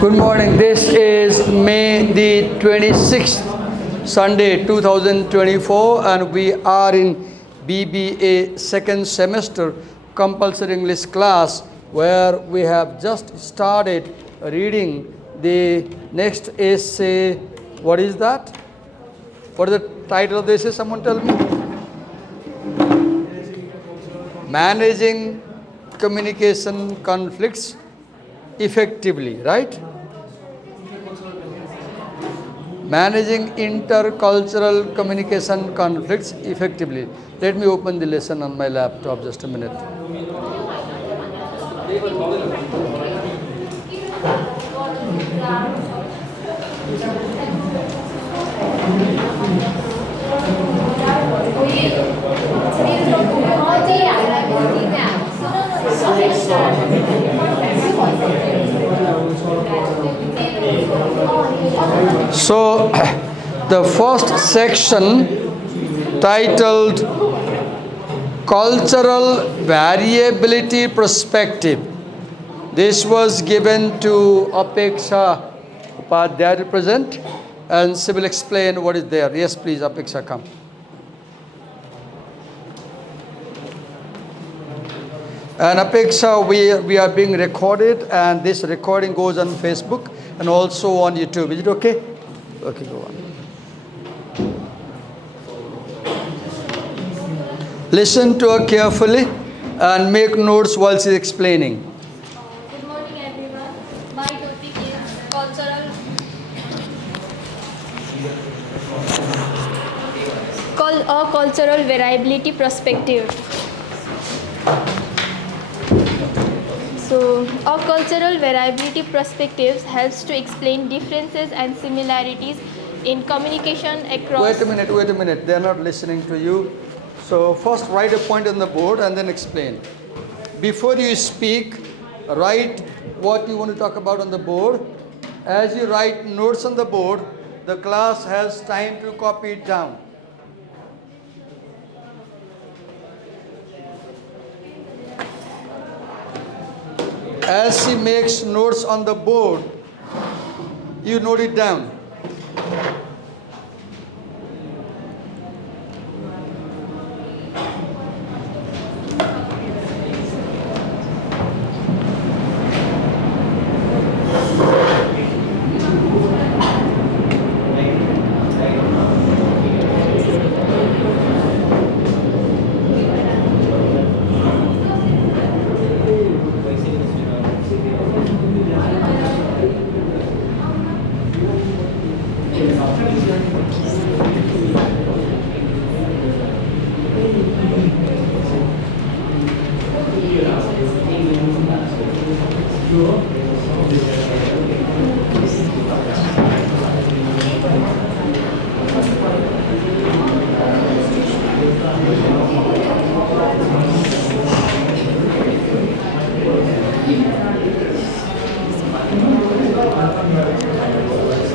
Good morning. This is May the 26th, Sunday 2024, and we are in BBA second semester compulsory English class where we have just started reading the next essay. What is that? What is the title of the essay? Someone tell me. Managing communication conflicts effectively, right? Managing intercultural communication conflicts effectively. Let me open the lesson on my laptop just a minute. So, the first section titled Cultural Variability Perspective. This was given to Apeksha Upadhyay to present, and she will explain what is there. Yes, please, Apeksha, come. And Apeksha, we are being recorded, and this recording goes on Facebook and also on YouTube. Is it okay? Okay, go on. Listen to her carefully and make notes while she's explaining. Good morning, everyone. My topic is cultural variability perspective. So, a cultural variability perspective helps to explain differences and similarities in communication across. Wait a minute. They're not listening to you. So first write a point on the board and then explain. Before you speak, write what you want to talk about on the board. As you write notes on the board, the class has time to copy it down. As she makes notes on the board, you note it down.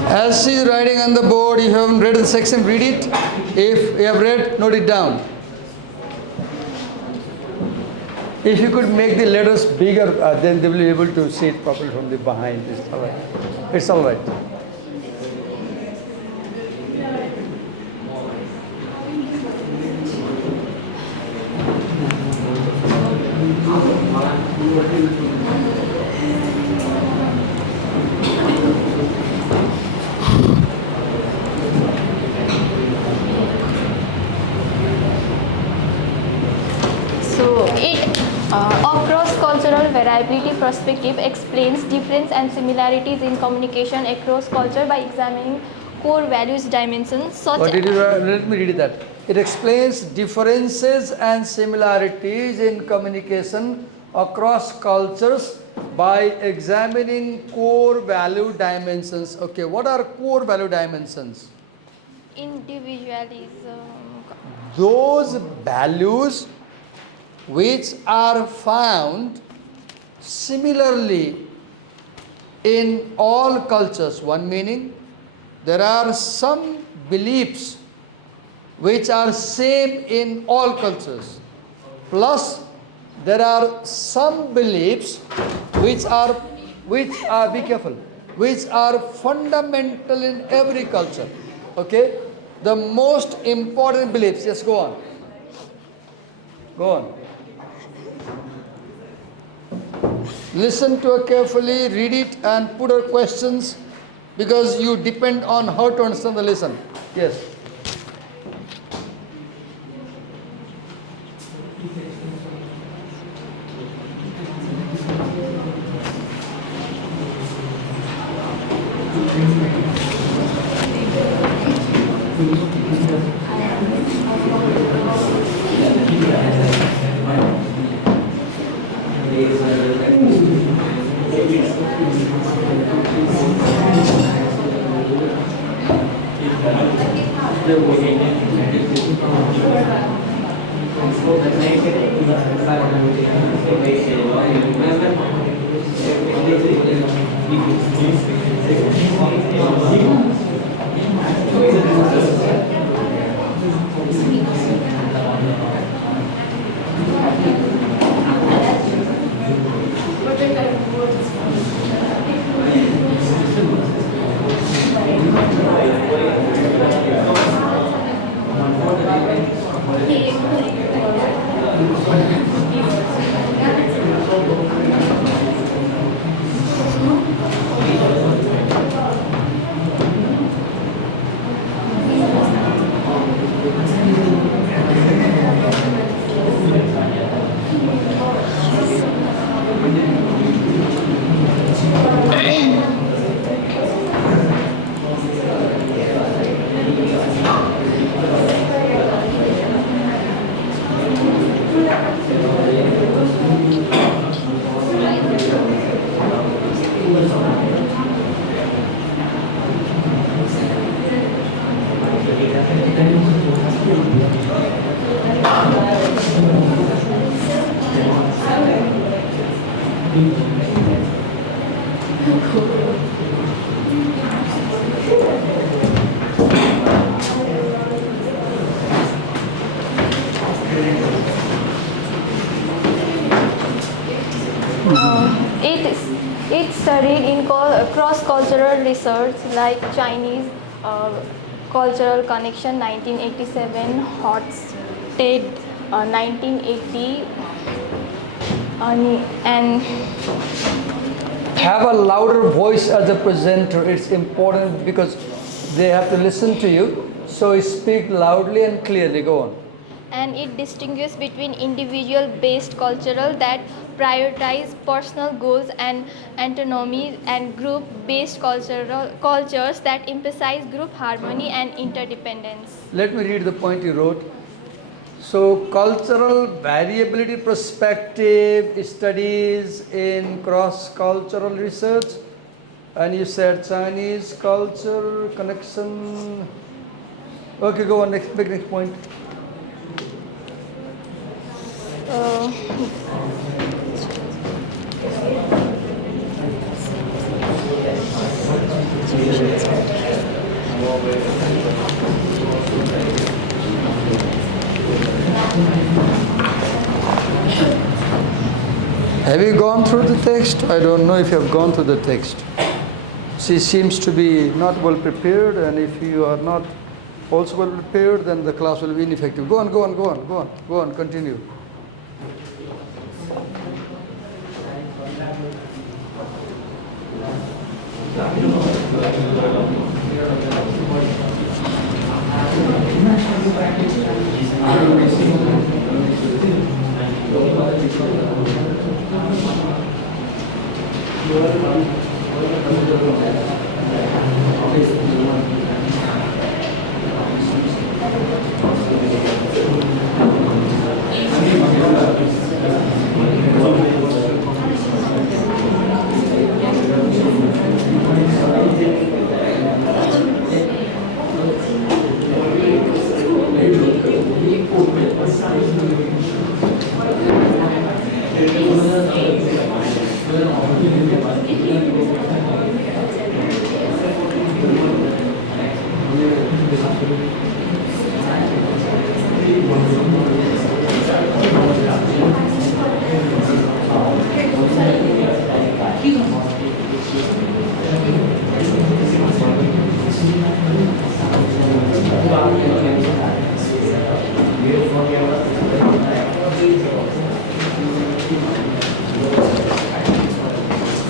As she is writing on the board, if you haven't read the section, read it. If you have read, note it down. If you could make the letters bigger, then they will be able to see it properly from the behind. It's all right. It's all right. A cross-cultural variability perspective explains difference and similarities in communication across culture by examining core values dimensions such as... Let me read that. It explains differences and similarities in communication across cultures by examining core value dimensions. Okay, what are core value dimensions? Individualism. Those values which are found similarly in all cultures. One meaning, there are some beliefs which are same in all cultures, plus there are some beliefs which are be careful, which are fundamental in every culture. Okay? The most important beliefs. Yes, go on. Go on. Listen to her carefully, read it, and put her questions because you depend on her to understand the lesson. Yes. It studied in cross-cultural research like Chinese cultural connection 1987, Hofstede 1980, and Have a louder voice as a presenter. It's important because they have to listen to you. So speak loudly and clearly. Go on. and it distinguishes between individual-based cultural that prioritize personal goals and autonomy and group-based cultures that emphasize group harmony and interdependence. Let me read the point you wrote. So, cultural variability perspective studies in cross-cultural research, and you said Chinese culture connection. Okay, go on. Next point. Have you gone through the text? I don't know if you have gone through the text. She seems to be not well prepared, and if you are not also well prepared, then the class will be ineffective. Go on, continue.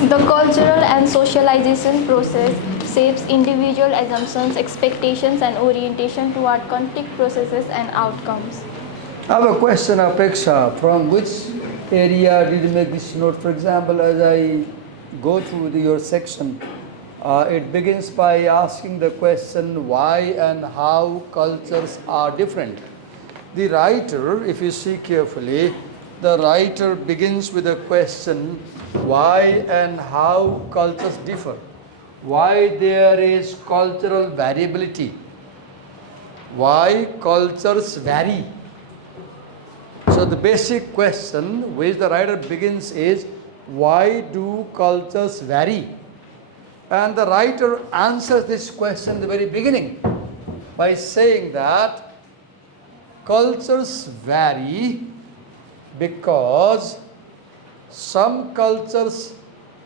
The cultural and socialization process shapes individual assumptions, expectations, and orientation toward conflict processes and outcomes. I have a question, Apeksha. From which area did you make this note? For example, as I go through your section, it begins by asking the question why and how cultures are different. The writer, if you see carefully, the writer begins with a question why and how cultures differ, why there is cultural variability, why cultures vary. So the basic question which the writer begins is why do cultures vary? And the writer answers this question at the very beginning by saying that cultures vary because some cultures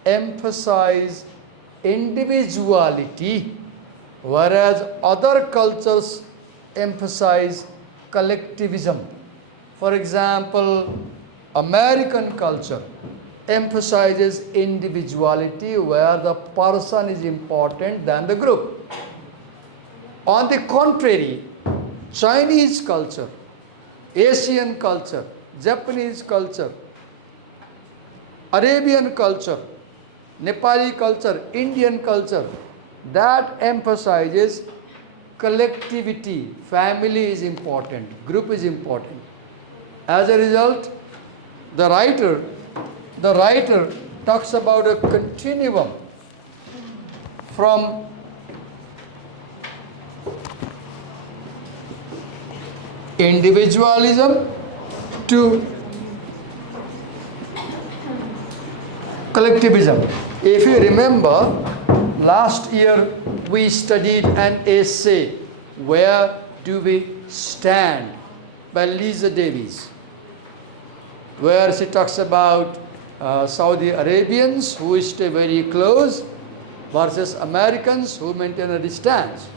emphasize individuality, whereas other cultures emphasize collectivism. For example, American culture emphasizes individuality where the person is important than the group. On the contrary, Chinese culture, Asian culture, Japanese culture, Arabian culture, Nepali culture, Indian culture, that emphasizes collectivity. Family is important, group is important. As a result, the writer talks about a continuum from individualism to collectivism. If you remember, last year we studied an essay, Where Do We Stand, by Lisa Davies, where she talks about Saudi Arabians who stay very close versus Americans who maintain a distance.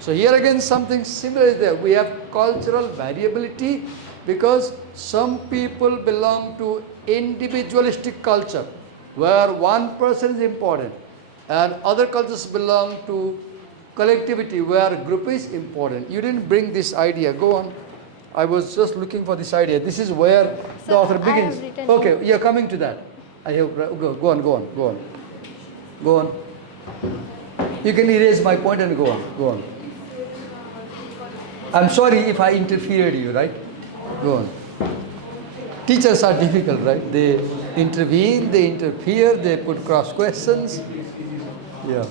So here again something similar is there. We have cultural variability because some people belong to individualistic culture where one person is important, and other cultures belong to collectivity where group is important. You didn't bring this idea. Go on. I was just looking for this idea. This is where the author begins. Okay, you're coming to that. I hope. Go on. You can erase my point and go on. I'm sorry if I interfered you, right? Go on. Teachers are difficult, right? They intervene, they interfere, they put cross questions. Yeah.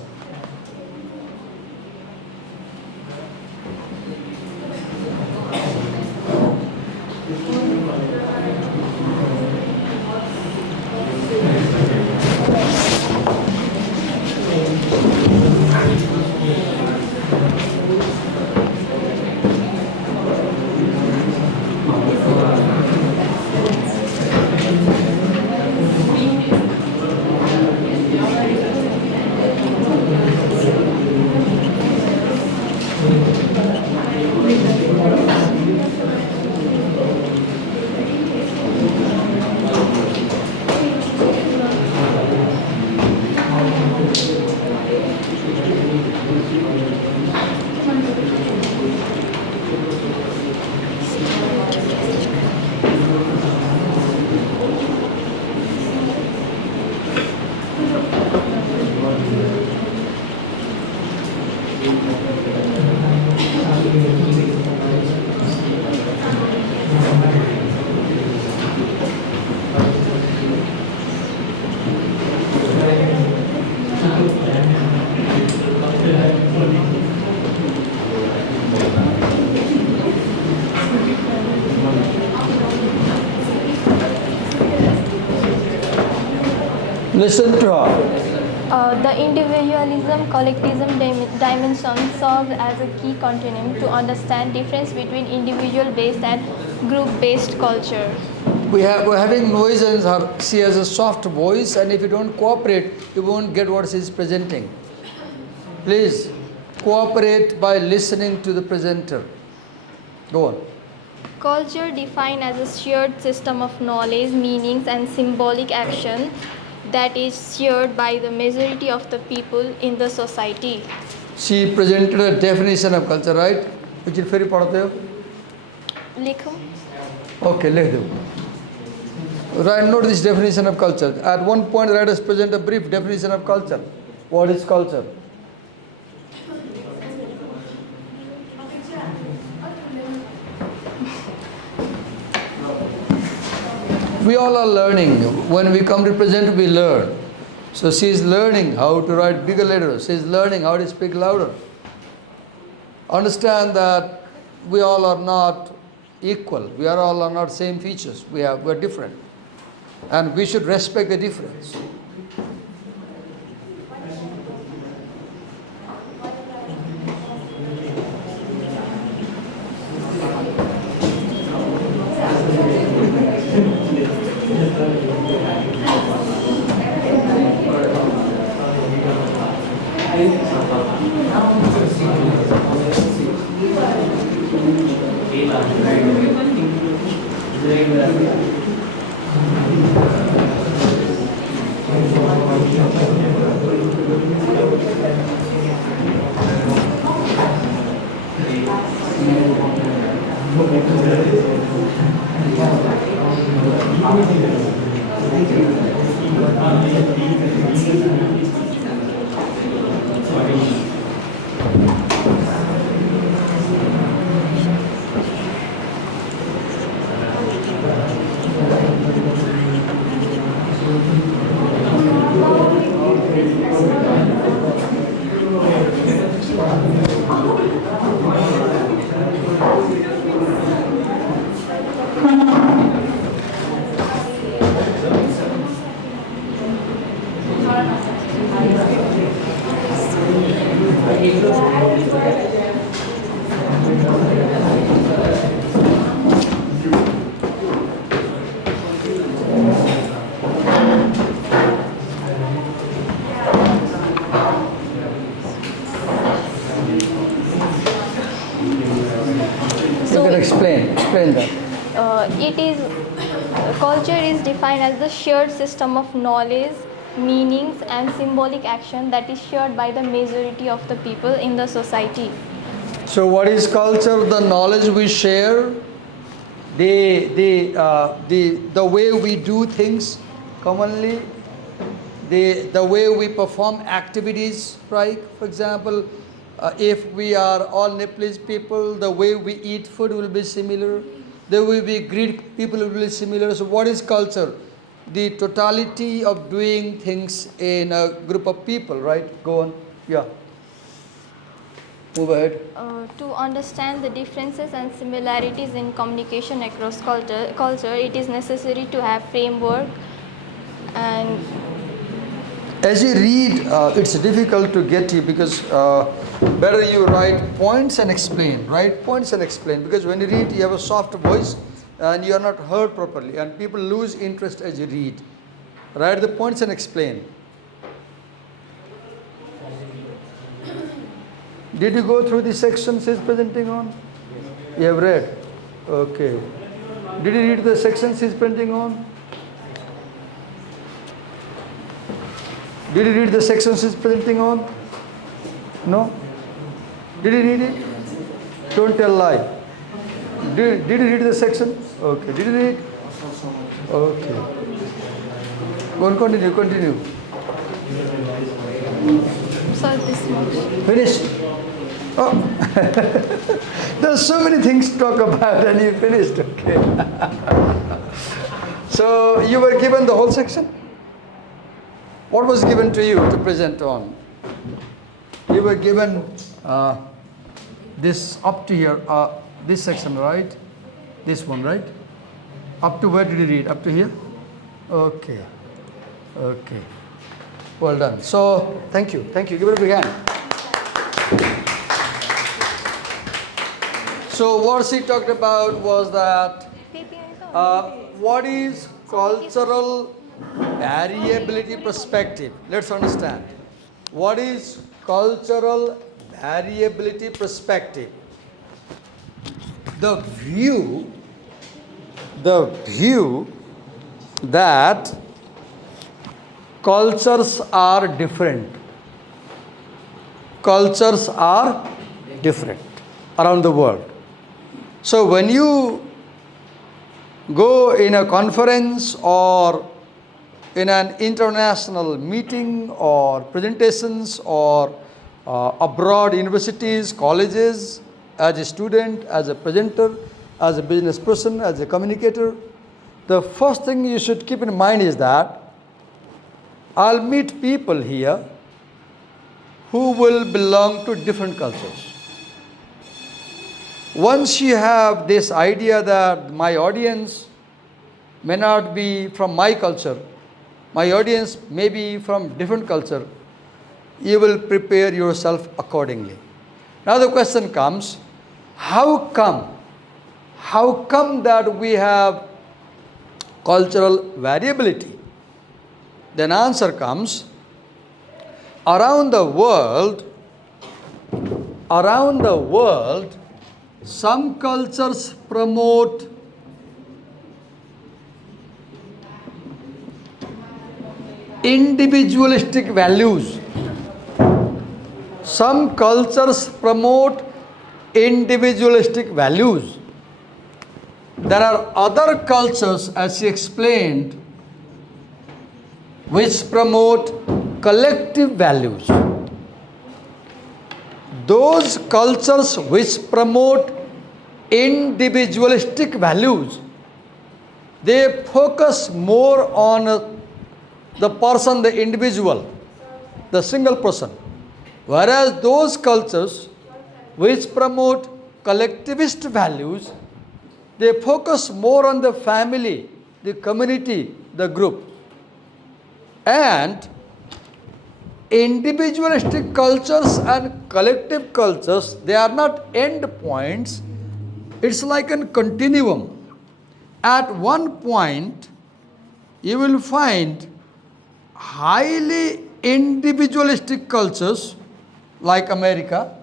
Listen to her. The individualism collectivism dimension serves as a key continuum to understand difference between individual based and group based culture. We're having noise and she has a soft voice, and if you don't cooperate, you won't get what she's presenting. Please cooperate by listening to the presenter. Go on. Culture defined as a shared system of knowledge, meanings, and symbolic action that is shared by the majority of the people in the society. She presented a definition of culture, right? Which is very part of the. लिखूं? Okay, let do. Write note this definition of culture. At one point, let us present a brief definition of culture. What is culture? We all are learning. When we come to present, we learn. So she is learning how to write bigger letters. She is learning how to speak louder. Understand that we all are not equal. We are all are not same features. We are different. And we should respect the difference. You can explain that. It is culture is defined as the shared system of knowledge, meanings, and symbolic action that is shared by the majority of the people in the society. So what is culture? The knowledge we share, the way we do things commonly, the way we perform activities, right? For example, if we are all Nepalese people, the way we eat food will be similar. The way we greet people will be similar. So what is culture? The totality of doing things in a group of people, right? Go on. Yeah. Move ahead. To understand the differences and similarities in communication across culture, it is necessary to have framework and As you read, it's difficult to get you because better you write points and explain. Write points and explain, because when you read, you have a soft voice and you are not heard properly, and people lose interest as you read. Write the points and explain. Did you go through the sections he's presenting on? You have read? Okay. Did you read the sections he's presenting on? Did you read the sections he's presenting on? No? Did you read it? Don't tell lie. Did you read the section? Okay. Did you read? Okay. Go on, continue. so this much. Finished? Oh, there's so many things to talk about and you finished, okay. So you were given the whole section? What was given to you to present on? You were given this up to here, this section, right? This one, right? Up to where did you read? Up to here? Okay. Okay. Well done. So, thank you. Give it a big hand. So what she talked about was that what is cultural variability perspective. Let's understand. What is cultural variability perspective? The view that cultures are different. Cultures are different around the world. So when you go in a conference or in an international meeting or presentations or abroad universities, colleges, as a student, as a presenter, as a business person, as a communicator, the first thing you should keep in mind is that I'll meet people here who will belong to different cultures. Once you have this idea that my audience may not be from my culture, my audience may be from different culture, you will prepare yourself accordingly. Now the question comes, how come that we have cultural variability? Then answer comes, around the world, some cultures promote individualistic values. Some cultures promote individualistic values. There are other cultures, as she explained, which promote collective values. Those cultures which promote individualistic values, they focus more on the person, the individual, the single person. Whereas those cultures which promote collectivist values, they focus more on the family, the community, the group. And individualistic cultures and collective cultures, they are not end points. It's like a continuum. At one point, you will find highly individualistic cultures like America.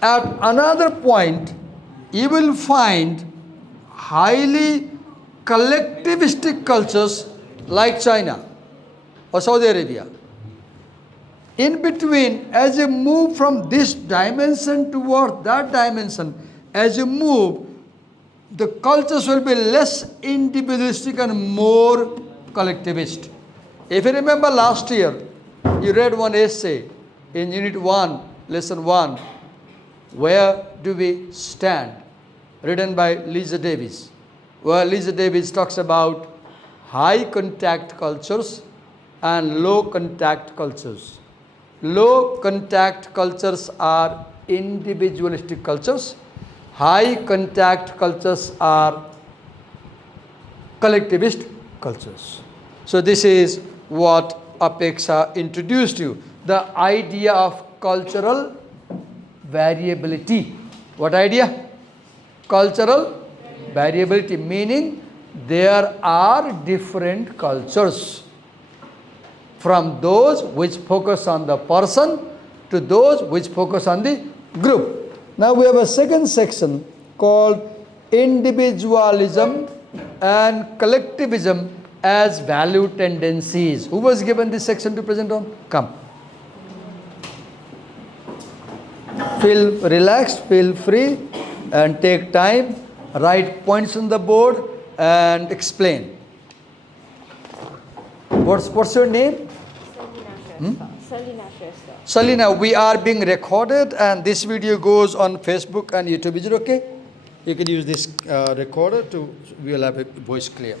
At another point, you will find highly collectivistic cultures like China or Saudi Arabia. In between, as you move from this dimension toward that dimension, as you move, the cultures will be less individualistic and more collectivist. If you remember last year, you read one essay in Unit 1, Lesson 1, Where Do We Stand? Written by Lisa Davis, where Lisa Davis talks about high contact cultures and low contact cultures. Low contact cultures are individualistic cultures. High contact cultures are collectivist cultures. So this is what Apeksha introduced you, the idea of cultural variability. What idea? Cultural variability, meaning there are different cultures, from those which focus on the person to those which focus on the group. Now we have a second section called individualism and collectivism as value tendencies. Who was given this section to present on? Come. Feel relaxed, feel free, and take time. Write points on the board and explain. What's your name? Salina, we are being recorded and this video goes on Facebook and YouTube. Is it okay? You can use this recorder to, we will have a voice clear.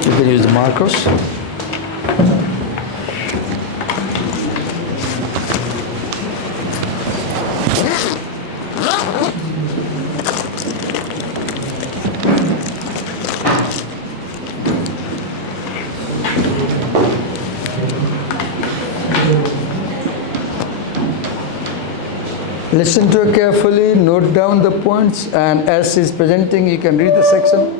You can use the markers. Listen to it carefully, note down the points, and as he's presenting, you can read the section.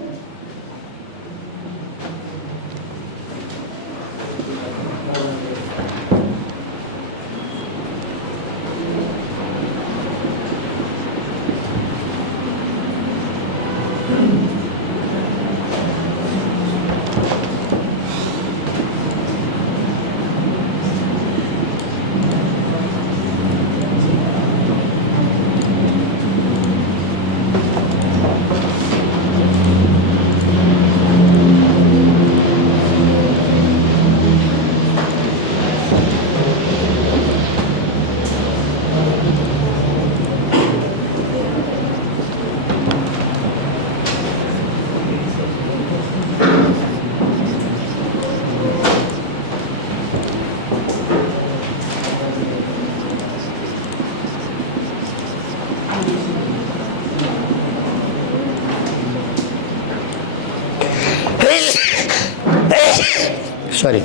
Sorry.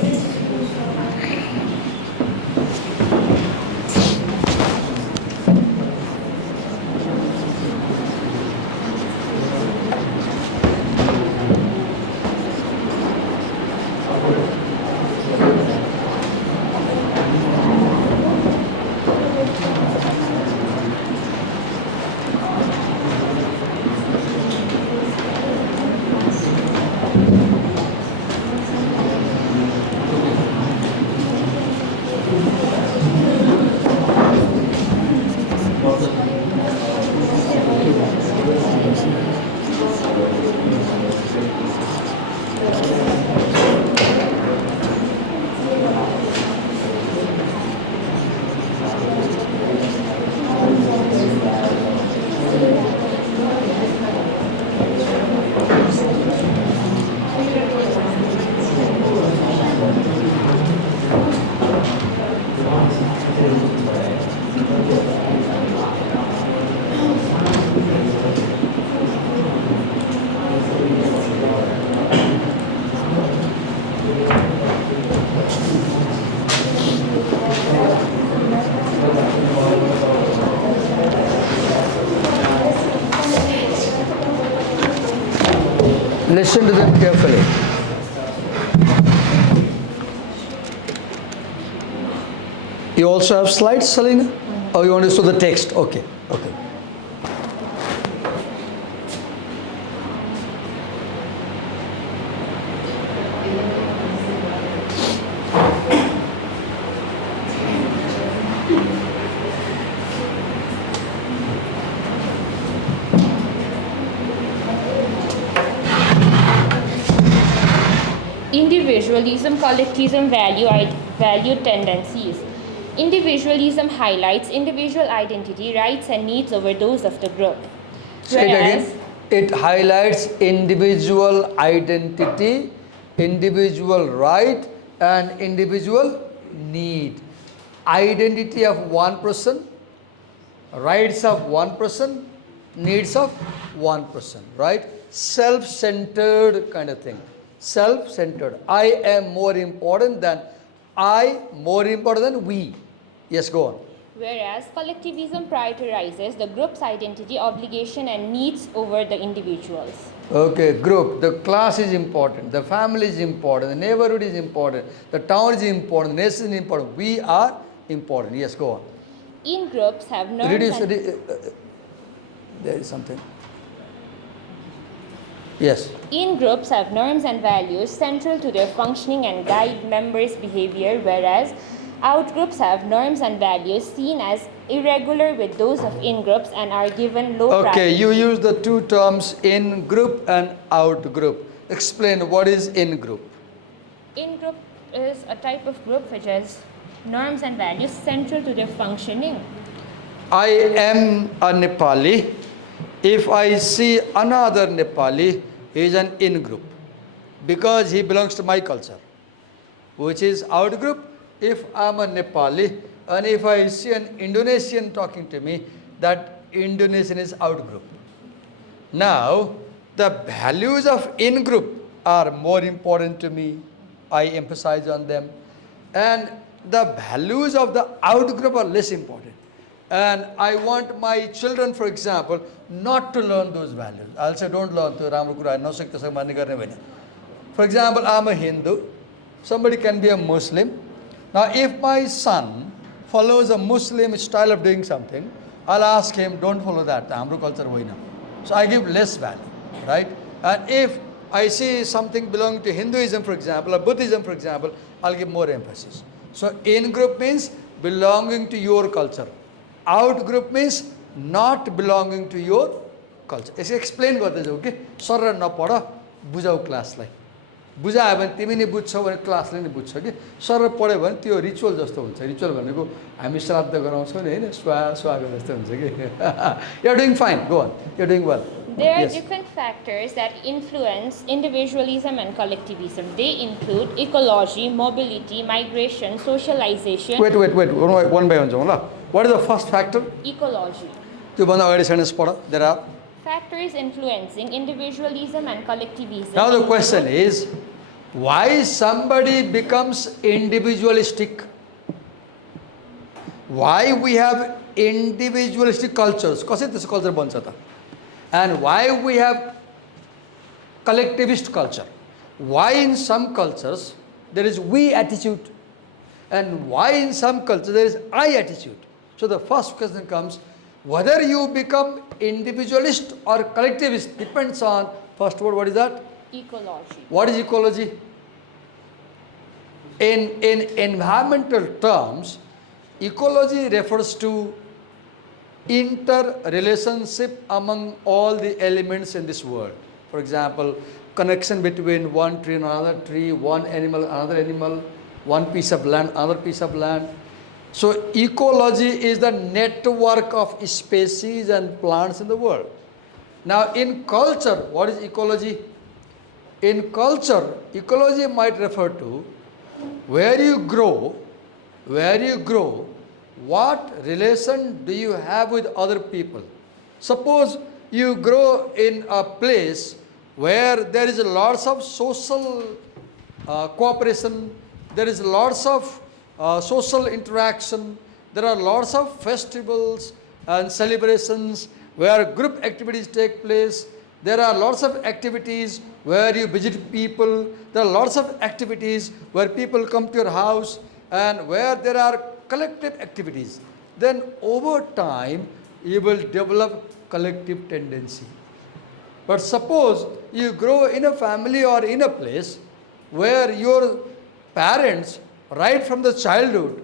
Listen to them carefully. You also have slides, Selena? Or you want to show the text? Okay, okay. Individualism, collectivism, value tendencies. Individualism highlights individual identity, rights, and needs over those of the group. Say it again. It highlights individual identity, individual right, and individual need. Identity of one person, rights of one person, needs of one person, right? Self-centered kind of thing. Self-centered. I am more important than I, more important than we. Yes, go on. Whereas collectivism prioritizes the group's identity, obligation, and needs over the individuals. Okay, group. The class is important, the family is important, the neighborhood is important, the town is important, the nation is important. We are important. Yes, go on. In groups have norms there is something. Yes. In groups have norms and values central to their functioning and guide members' behavior, whereas outgroups have norms and values seen as irregular with those of in-groups and are given low priority. Okay, you use the two terms in-group and out-group. Explain what is in-group. In-group is a type of group which has norms and values central to their functioning. I am a Nepali. If I see another Nepali, he is an in-group because he belongs to my culture, which is out-group. If I am a Nepali and if I see an Indonesian talking to me, that Indonesian is out-group. Now, the values of in-group are more important to me. I emphasize on them. And the values of the out-group are less important. and I want my children, for example, not to learn those values. I'll say, don't learn to राम्रो कुरा नसक् त्यसो मान्ने गर्ने होइन. For example, I'm a Hindu. Somebody can be a Muslim. Now, if my son follows a Muslim style of doing something, I'll ask him, don't follow that. हाम्रो culture होइन. So I give less value, right? And if I see something belonging to Hinduism, for example, or Buddhism, for example, I'll give more emphasis. So in group means belonging to your culture. Out group means not belonging to your culture. Yesso explain गर्दै जाऊ कि sir नपढ बुझाऊ क्लासलाई. बुझायो भने तिमी नि बुझ्छौ भने क्लासले नि बुझ्छ कि सर पढ्यो भने त्यो रिचुअल जस्तो हुन्छ. रिचुअल भनेको हामी श्राद्ध गराउँछौँ नि होइन, स्वागत जस्तो हुन्छ कि. You're doing fine, go on, you're doing well. There are Yes. different factors that influence individualism and collectivism. They include ecology, mobility, migration, socialization. Wait, one by one जाउँ ल. What is the first factor? Ecology. त्योभन्दा अगाडि sentence पढ. There are. Factors influencing individualism and collectivism. Now the question is, why somebody becomes individualistic? Why we have individualistic cultures? कसरी त्यस्तो culture बन्छ त? And why we have collectivist culture? Why in some cultures there is we attitude, and why in some cultures there is I attitude? So the first question comes, whether you become individualist or collectivist depends on, first word, what is that? Ecology. What is ecology? In environmental terms, ecology refers to interrelationship among all the elements in this world. For example, connection between one tree and another tree, one animal, another animal, one piece of land, another piece of land. So ecology is the network of species and plants in the world. Now in culture, what is ecology? In culture, ecology might refer to where you grow, what relation do you have with other people? Suppose you grow in a place where there is lots of social cooperation, there is lots of social interaction, there are lots of festivals and celebrations where group activities take place, there are lots of activities where you visit people, there are lots of activities where people come to your house, and where there are collective activities, then over time you will develop collective tendency. But suppose you grow in a family or in a place where your parents, right from the childhood,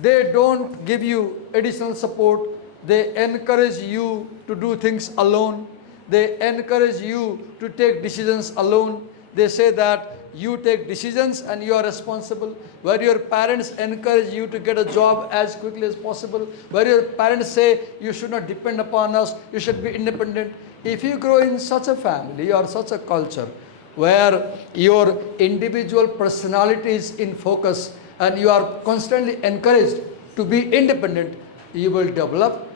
they don't give you additional support, they encourage you to do things alone, they encourage you to take decisions alone, they say that you take decisions and you are responsible, where your parents encourage you to get a job as quickly as possible, where your parents say you should not depend upon us, you should be independent. If you grow in such a family or such a culture where your individual personality is in focus and you are constantly encouraged to be independent, you will develop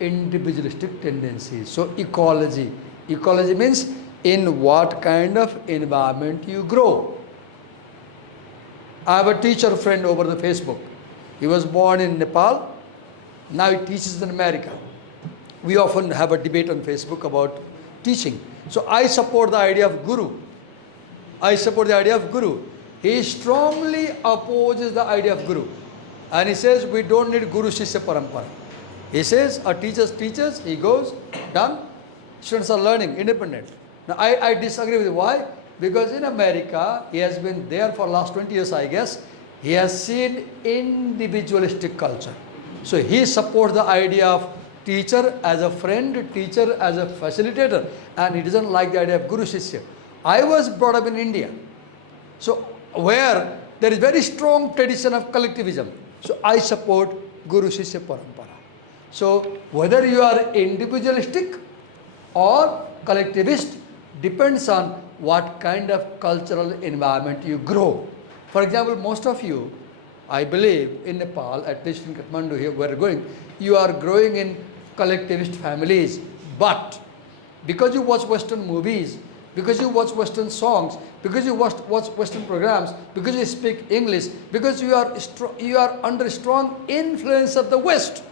individualistic tendencies. So ecology means in what kind of environment you grow. I have a teacher friend over the Facebook. He was born in Nepal. Now he teaches in America. We often have a debate on Facebook about teaching. So I support the idea of guru. He strongly opposes the idea of guru. And he says we don't need guru shishya parampara. He says a teacher teaches, he goes, done. Students are learning independent. Now I disagree with you. Why? Because in America, he has been there for last 20 years, I guess. He has seen individualistic culture. So he supports the idea of teacher as a friend, teacher as a facilitator, and he doesn't like the idea of guru shishya. I was brought up in India, so where there is very strong tradition of collectivism. So I support guru shishya parampara. So whether you are individualistic or collectivist depends on what kind of cultural environment you grow. For example, most of you, I believe in Nepal, at least in Kathmandu here where we're going, you are growing in collectivist families. But because you watch Western movies, because you watch Western songs, because you watch Western programs, because you speak English, because you are under strong influence of the West,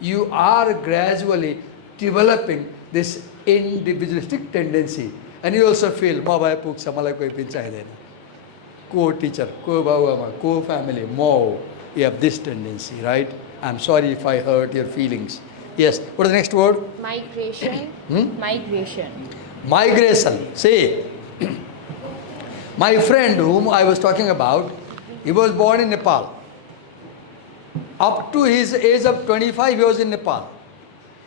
you are gradually developing this individualistic tendency. And you also feel, ma bhai puksa malai koi pin chahidaina. Co-teacher, co-baba, co-family, more. You have this tendency, right? I'm sorry if I hurt your feelings. Yes. What is the next word? Migration. Migration. Migration. See, my friend whom I was talking about, he was born in Nepal. Up to his age of 25, he was in Nepal.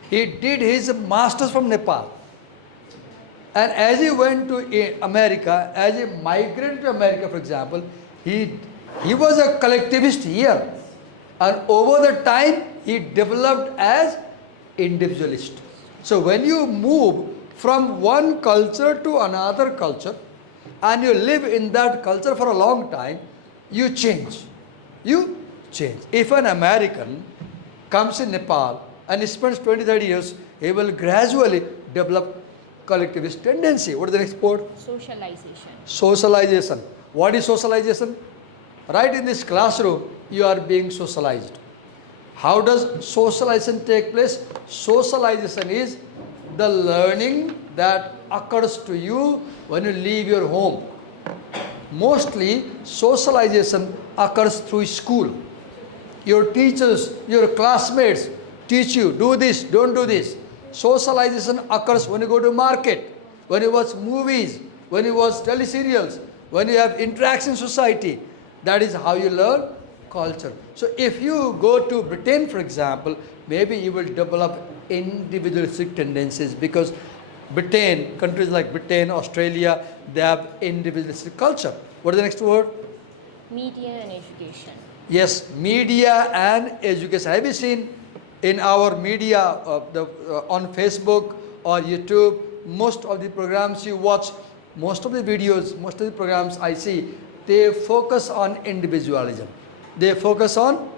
He did his masters from Nepal. And as he went to America, as he migrated to America, for example, he was a collectivist here. And over the time, he developed as individualist. So when you move from one culture to another culture, and you live in that culture for a long time, you change. You change. If an American comes in Nepal and spends 20-30 years, he will gradually develop collectivist tendency. What is the next word? Socialization. Socialization. What is socialization? Right in this classroom, you are being socialized. How does socialization take place? Socialization is the learning that occurs to you when you leave your home. Mostly, socialization occurs through school. Your teachers, your classmates teach you, do this, don't do this. Socialization occurs when you go to market, when you watch movies, when you watch teleserials, when you have interaction in society. That is how you learn culture. So if you go to Britain, for example, maybe you will develop individualistic tendencies, because Britain, countries like Britain, Australia, they have individualistic culture. What is the next word? Media and education. Yes, media and education. Have you seen in our media on Facebook or YouTube, most of the programs you watch, most of the videos, most of the programs I see, they focus on individualism. They focus on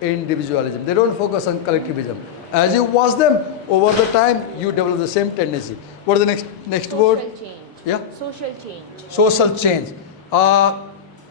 individualism. They don't focus on collectivism. As you watch them, over the time, you develop the same tendency. What is the next word? Social change. Yeah? Social change. Social change.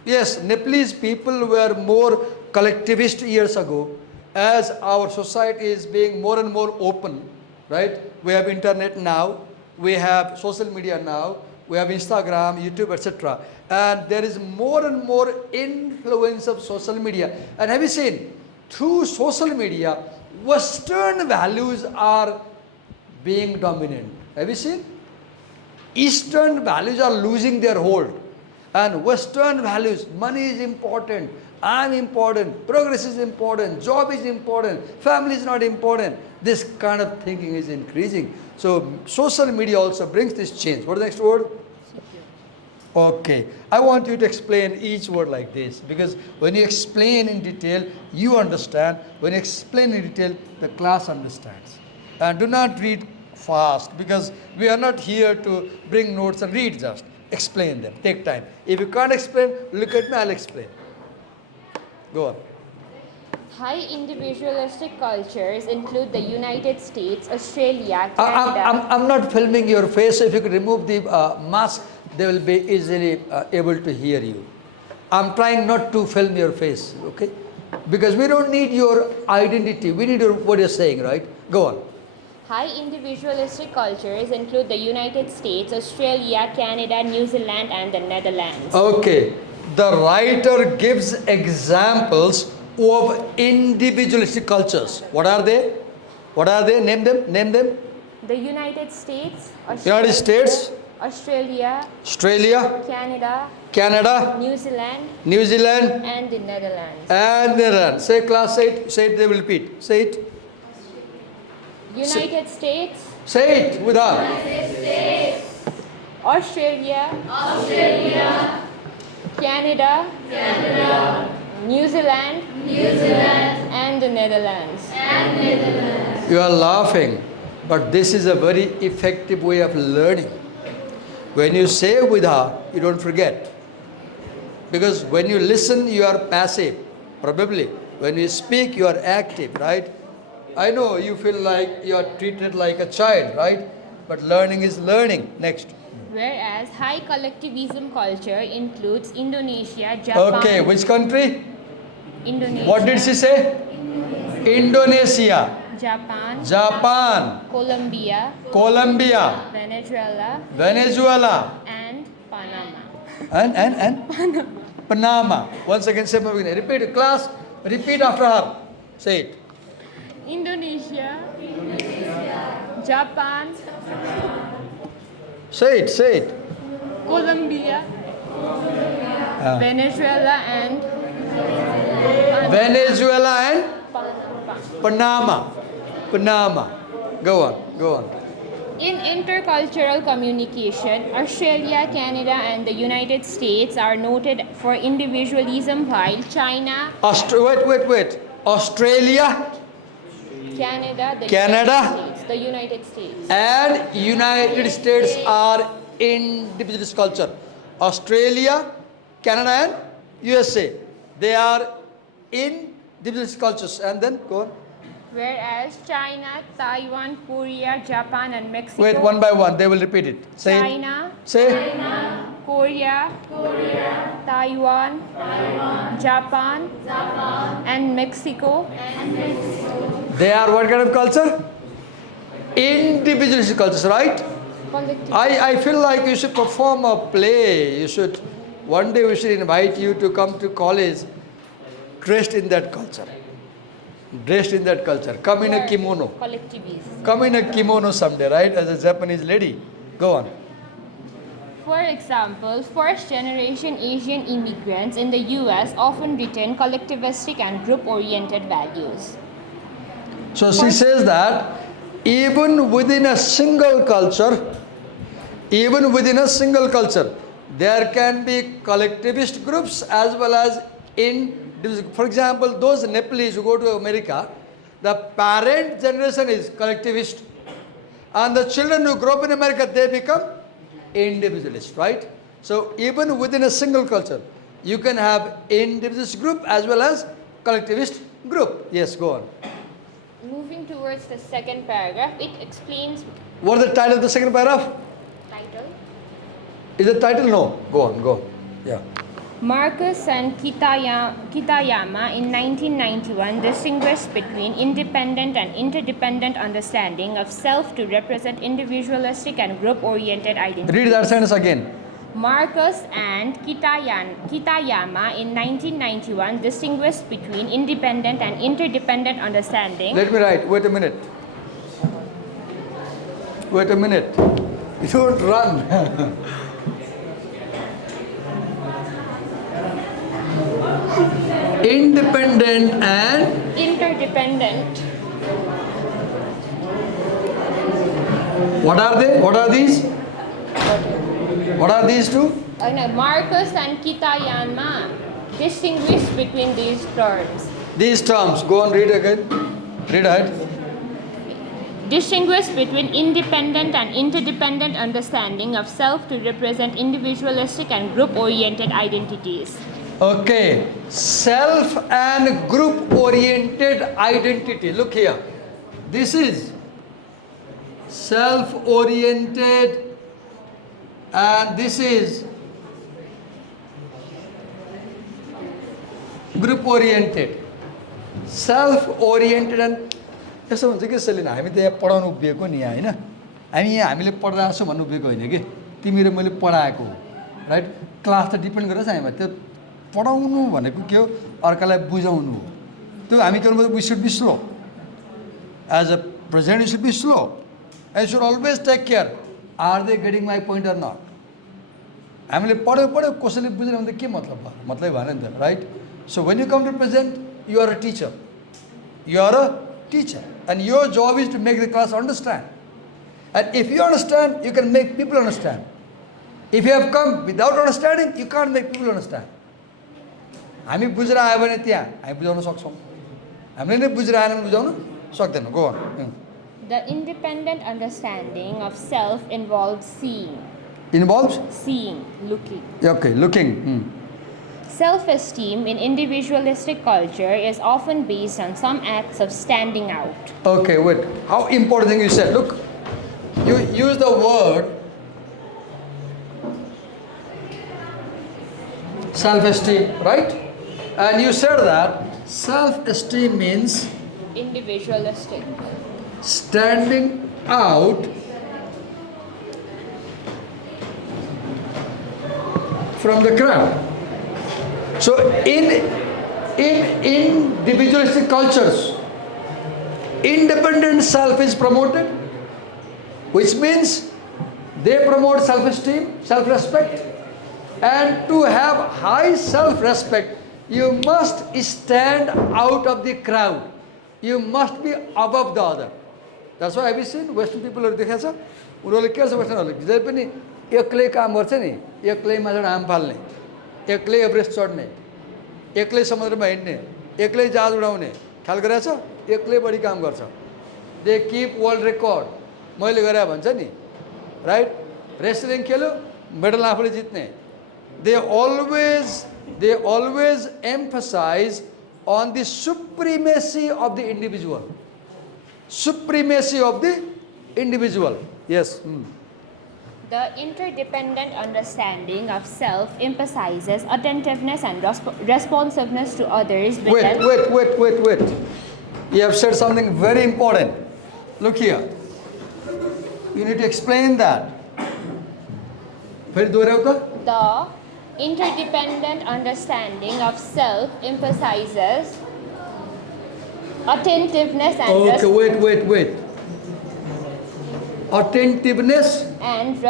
Yes, Nepalese people were more collectivist years ago. As our society is being more and more open, right? We have internet now, we have social media now, we have Instagram, YouTube, etc. And there is more and more influence of social media. And have you seen, through social media, Western values are being dominant. Have you seen? Eastern values are losing their hold. And Western values, money is important, I'm important, progress is important, job is important, family is not important. This kind of thinking is increasing. So social media also brings this change. What is the next word? Okay. I want you to explain each word like this, because when you explain in detail, you understand. When you explain in detail, the class understands. And do not read fast, because we are not here to bring notes and read just. Explain them. Take time. If you can't explain, look at me, I'll explain. Go on. High individualistic cultures include the United States, Australia, Canada. I'm not filming your face, so if you could remove the mask, they will be easily able to hear you. I'm trying not to film your face, okay? Because we don't need your identity, we need what you're saying, right? Go on. High individualistic cultures include the United States, Australia, Canada, New Zealand, and the Netherlands. Okay. The writer gives examples of individualistic cultures. What are they? What are they? Name them. Name them. The United States, United States, Australia, Australia, Canada, Canada, New Zealand, New Zealand, and the Netherlands. and Netherlands. Say class, say it. Say it. They will repeat. Say it. United States, Say it with us. Australia, Canada, New Zealand, and the Netherlands. You are laughing, but this is a very effective way of learning. When you say with her, you don't forget. Because when you listen, you are passive, probably. When you speak, you are active, right? I know you feel like you are treated like a child, right? But learning is learning. Next. Whereas high collectivism culture includes Indonesia, Japan. Okay, which country? Indonesia. What did she say? Indonesia. Japan, Japan, Colombia, Colombia, Venezuela, Venezuela, and Panama. and Panama. Once again, say repeat it, class. Repeat after her. Say it. Indonesia, Japan, Say it. Say it. Colombia, Ah. Venezuela, and Venezuela and Panama. Panama. Go on. Go on. In intercultural communication, Australia, Canada, and the United States are noted for individualism, while China, Wait. Australia Canada, Canada, the United States, and United States are individualist culture. Australia, Canada, and USA. They are individualist cultures. And then go on. whereas China, Taiwan, Korea, Japan, and Mexico. Wait, one by one. They will repeat it. Say it. China, Say. Korea, Taiwan, Japan, and Mexico. They are what kind of culture? Individualist cultures, right? Collective. I feel like you should perform a play. One day we should invite you to come to college dressed in that culture. Dressed in that culture. Come in a kimono. Collectivists. Come in a kimono someday, right? As a Japanese lady. Go on. For example, first-generation Asian immigrants in the US often retain collectivistic and group-oriented values. So she says that even within a single culture, there can be collectivist groups as well as for example, those Nepalese who go to America, the parent generation is collectivist, and the children who grow up in America, they become individualist, right? So even within a single culture, you can have individualist group as well as collectivist group. Yes, go on. Moving towards the second paragraph, it explains What is the title of the second paragraph? title. Is the title? No. Go on. Go. Yeah. Marcus and Kitayama in 1991 distinguished between independent and interdependent understanding of self to represent individualistic and group-oriented identity. Read that sentence again. Marcus and Kitayama in 1991 distinguished between independent and interdependent understanding. Let me write. Wait a minute. You don't run. Independent and Interdependent. what are they? What are these? What are these two? No, Marcus and Kitayama distinguish between these terms. These terms. Go on. Read again. Read ahead. Distinguish between independent and interdependent understanding of self to represent individualistic and group-oriented identities. Okay, self and group oriented identity. Look here. This is self oriented and this is group oriented. Self oriented and यसो हुन्छ कि Selina हामी त यहाँ पढाउनु उभिएको नि यहाँ हैन हामी यहाँ हामीले पढ्दा छौँ भन्नु उभिएको होइन कि तिमी र मैले पढाएको हो राइट क्लास त डिपेन्ड गरेर चाहिँ हामी त्यो पढाउनु भनेको के हो अर्कालाई बुझाउनु हो त्यो हामी के गर्नु we should be slow as a present you should be slow and should always take care are they getting my point or not हामीले पढ्यो कसैले बुझेन भने त के मतलब भयो मतलै भएन नि त right so when you come to present you are a teacher and your job is to make the class understand, and if you understand you can make people understand. If you have come without understanding you can't make people understand. हामी बुझेर आयो भने त्यहाँ हामी बुझाउन सक्छौँ हामीले नै बुझेर आएन भने बुझाउन सक्दैन. Go on. The independent understanding of self involves seeing. Involves Seeing, looking. okay, looking. Self-esteem in individualistic culture is often based on some acts of standing out. Okay, wait, how important thing you said. Look, you use the word self-esteem, right? And you said that self-esteem means Individualistic. Standing out from the crowd. So in individualistic cultures, independent self is promoted, which means they promote self-esteem, self-respect. And to have high self-respect, you must stand out of the crowd. You must be above the other. That's why have you seen Western people are देखा छ उनीहरूले के छ Westernहरूले जे पनि एक्लै काम गर्छ नि, एक्लै माछा हाम फाल्ने, एक्लै एभरेस्ट चढ्ने, एक्लै समुद्रमा हिँड्ने, एक्लै जहाज उडाउने, ख्याल गरेछ? एक्लै बढी काम गर्छ. They keep world record. मैले गरे भन्छ नि, राइट? रेस्लिङ खेल्यो, मेडल आफूले जित्ने. They always emphasize on the supremacy of the individual. Supremacy of the individual. Yes. The interdependent understanding of self emphasizes attentiveness and responsiveness to others. Wait. You have said something very important. Look here. You need to explain that. फिर दोहराओ का? The interdependent understanding of self emphasizes attentiveness and wait. Attentiveness and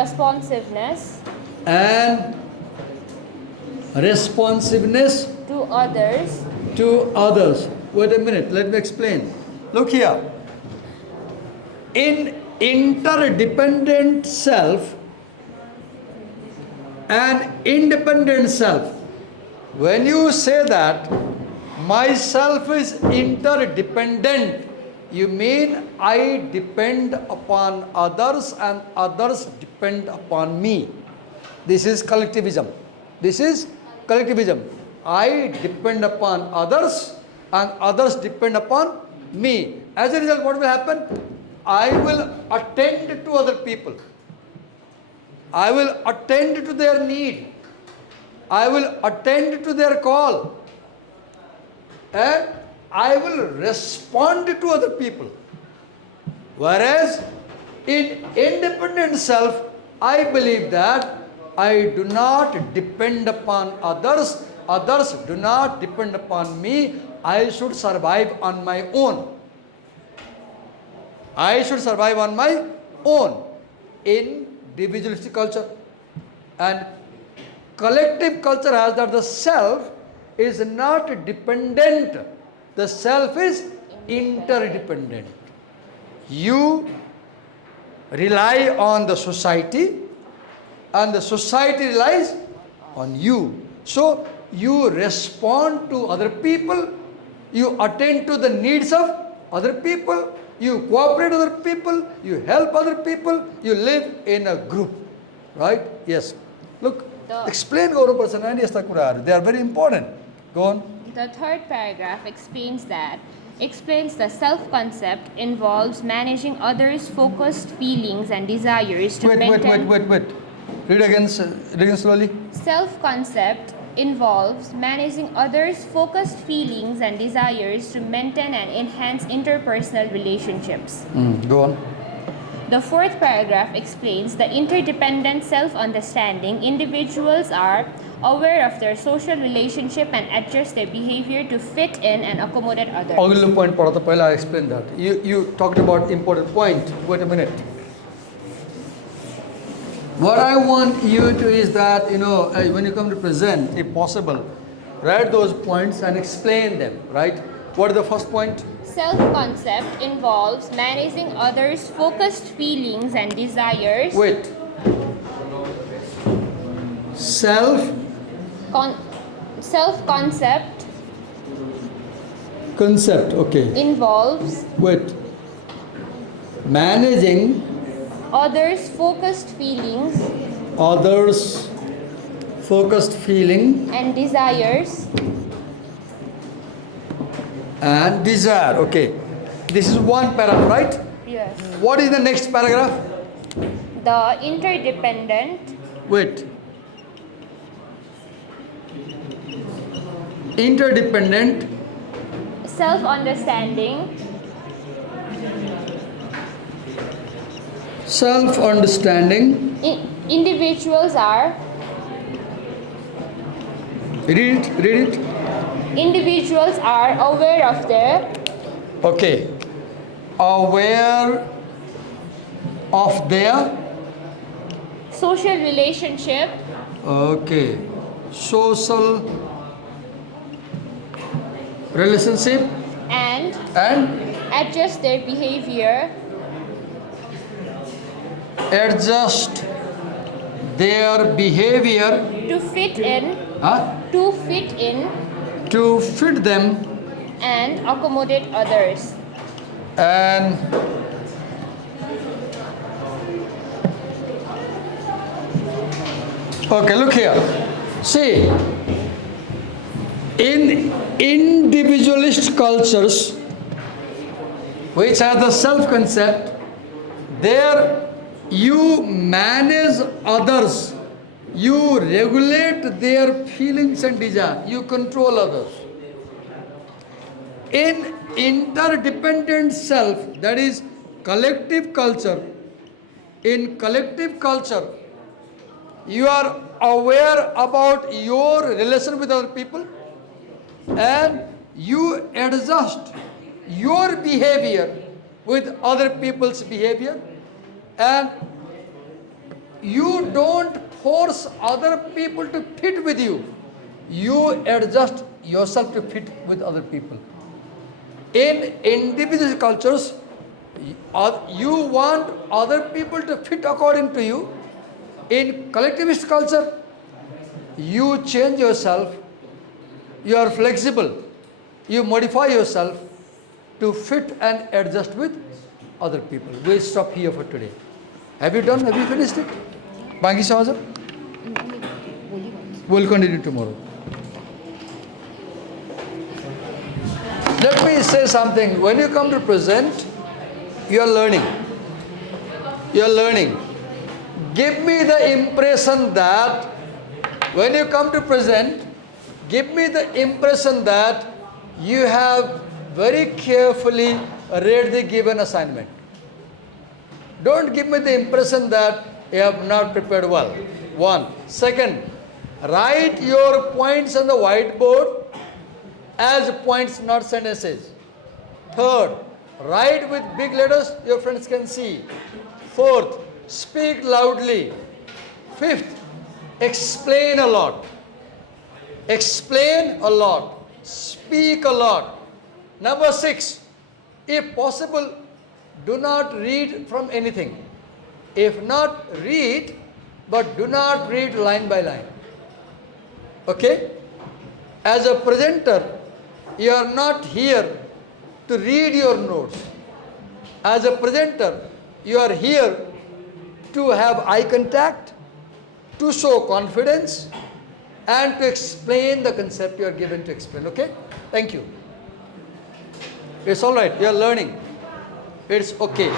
responsiveness to others. Wait a minute, let me explain. Look here. In interdependent self and independent self, when you say that myself is interdependent, you mean I depend upon others and others depend upon me. This is collectivism. I depend upon others and others depend upon me. As a result, what will happen? I will attend to other people. I will attend to their need. I will attend to their call. And I will respond to other people. Whereas in independent self, I believe that I do not depend upon others. Others do not depend upon me. I should survive on my own. In individualistic culture. And collective culture has that the self is not dependent. The self is interdependent. You rely on the society and the society relies on you. So you respond to other people, you attend to the needs of other people, you cooperate with other people, you help other people, you live in a group. Right? Yes. Look, explain Gaurav Prasanna yasta kuraharu. They are very important. Go on. The third paragraph explains the self-concept involves managing others' focused feelings and desires to maintain... Wait. Read again slowly. Self-concept involves managing others' focused feelings and desires to maintain and enhance interpersonal relationships. Go on. The fourth paragraph explains the interdependent self-understanding. Individuals are aware of their social relationship and adjust their behavior to fit in and accommodate others. Aglo point padha ta pahila I explained that. You talked about important point. Wait a minute. What I want you to is that, when you come to present, if possible, write those points and explain them, right? What is the first point? Self-concept involves managing others' focused feelings and desires. Wait. Self-concept okay. Involves managing others' focused feelings and desire. Okay. This is one paragraph, right? Yes. What is the next paragraph? The interdependent self-understanding self-understanding. Individuals are Read it. individuals are aware of their Okay. Aware of their. social relationship Okay. Social relationship and and adjust their behavior adjust their behavior to fit in huh, to fit in to fit them and accommodate others. and okay, look here. See, in individualist cultures which have the self concept, there you manage others, you regulate their feelings and desire, you control others. In interdependent self, that is collective culture, in collective culture, you are aware about your relation with other people and you adjust your behavior with other people's behavior, and you don't force other people to fit with you, you adjust yourself to fit with other people. In individual cultures, you want other people to fit according to you. In collectivist culture, you change yourself, you are flexible, you modify yourself to fit and adjust with other people. We'll stop here for today. Have you done? Have you finished it? Baki Shahazar? We'll continue tomorrow. Let me say something. When you come to present, you are learning. You are learning. Give me the impression that when you come to present, give me the impression that you have very carefully read the given assignment. Don't give me the impression that you have not prepared well. One. Second, write your points on the whiteboard as points, not sentences. Third, write with big letters your friends can see. Fourth, speak loudly. Fifth, explain a lot. Explain a lot. Speak a lot. Number 6, if possible, do not read from anything. If not, read, but do not read line by line. Okay? As a presenter, you are not here to read your notes. As a presenter, you are here to have eye contact, to show confidence, and to explain the concept you are given to explain. Okay? Thank you. It's all right. You are learning. It's okay.